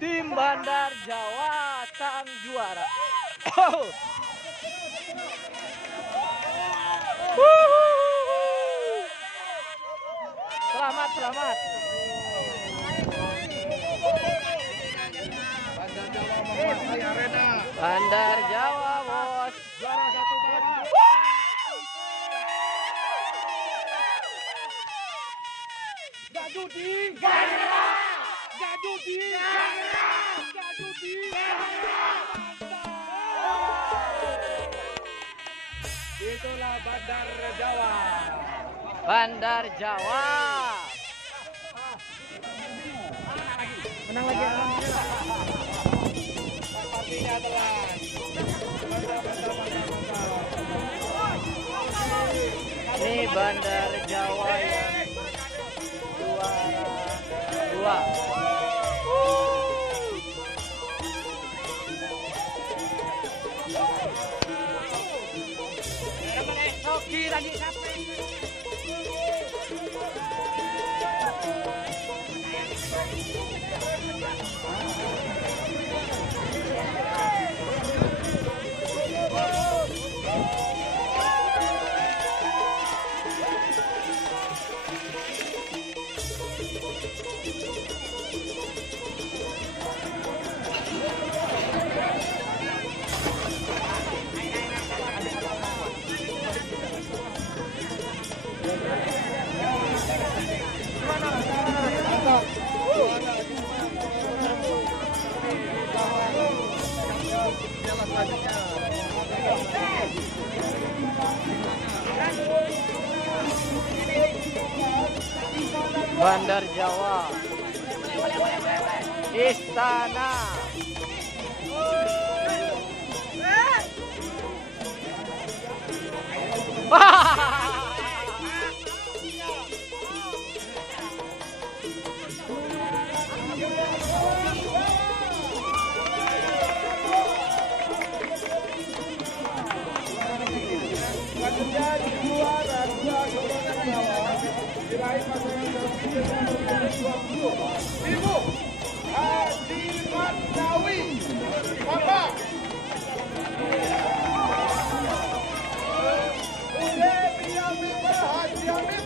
Tim Bandar Jawa sang juara. Selamat, selamat. Bandar Jawa menguasai arena. Bandar Jawa, bos. Juara satu Barat. Gak judi. Gak judi. Gak judi. Itulah Bandar Jawa. Bandar Jawa. Menang lagi. Partinya telan. Ini Bandar Jawa yang juara 2. Hoki lagi sampai. Bandar Jawa, Istana. Menjadi juara diraih pasangan nomor 20 Ibu Haji Mandawi Bapak Dewi Hamid Haji Hamid.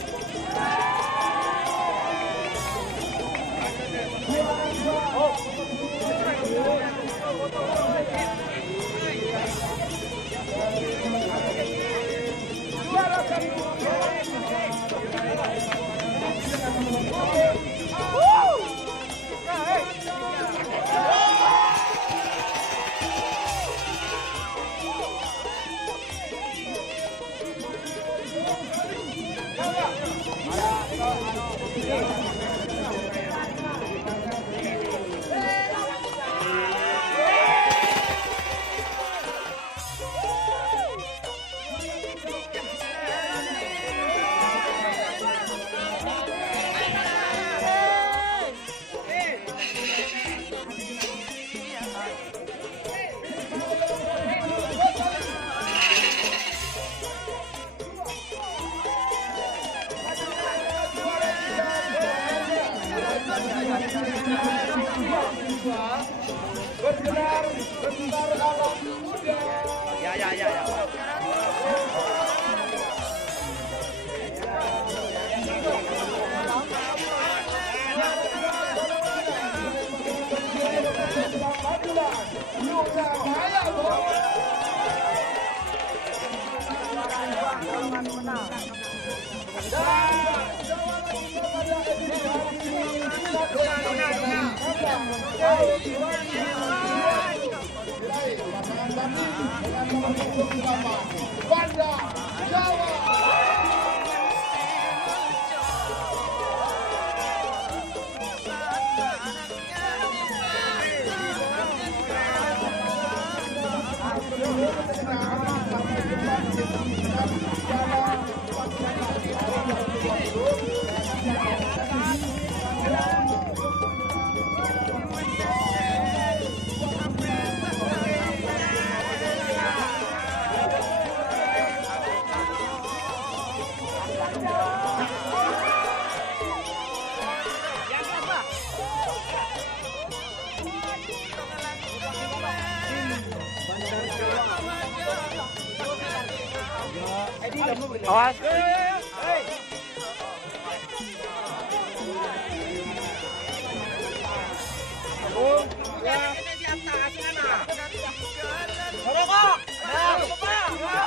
Bergerak sebentar alam muda. Ya. Bandar Jawa. Awas.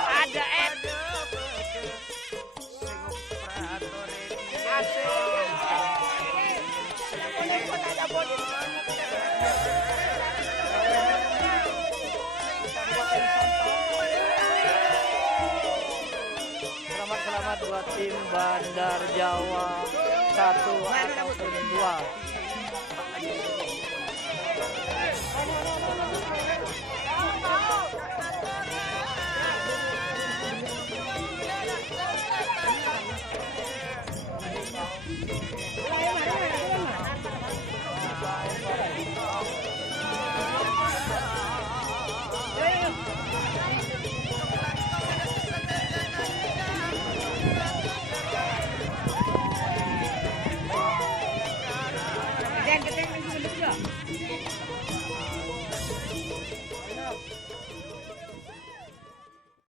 Ada Ed. Selamat buat tim Bandar Jawa 1 ataupun 2.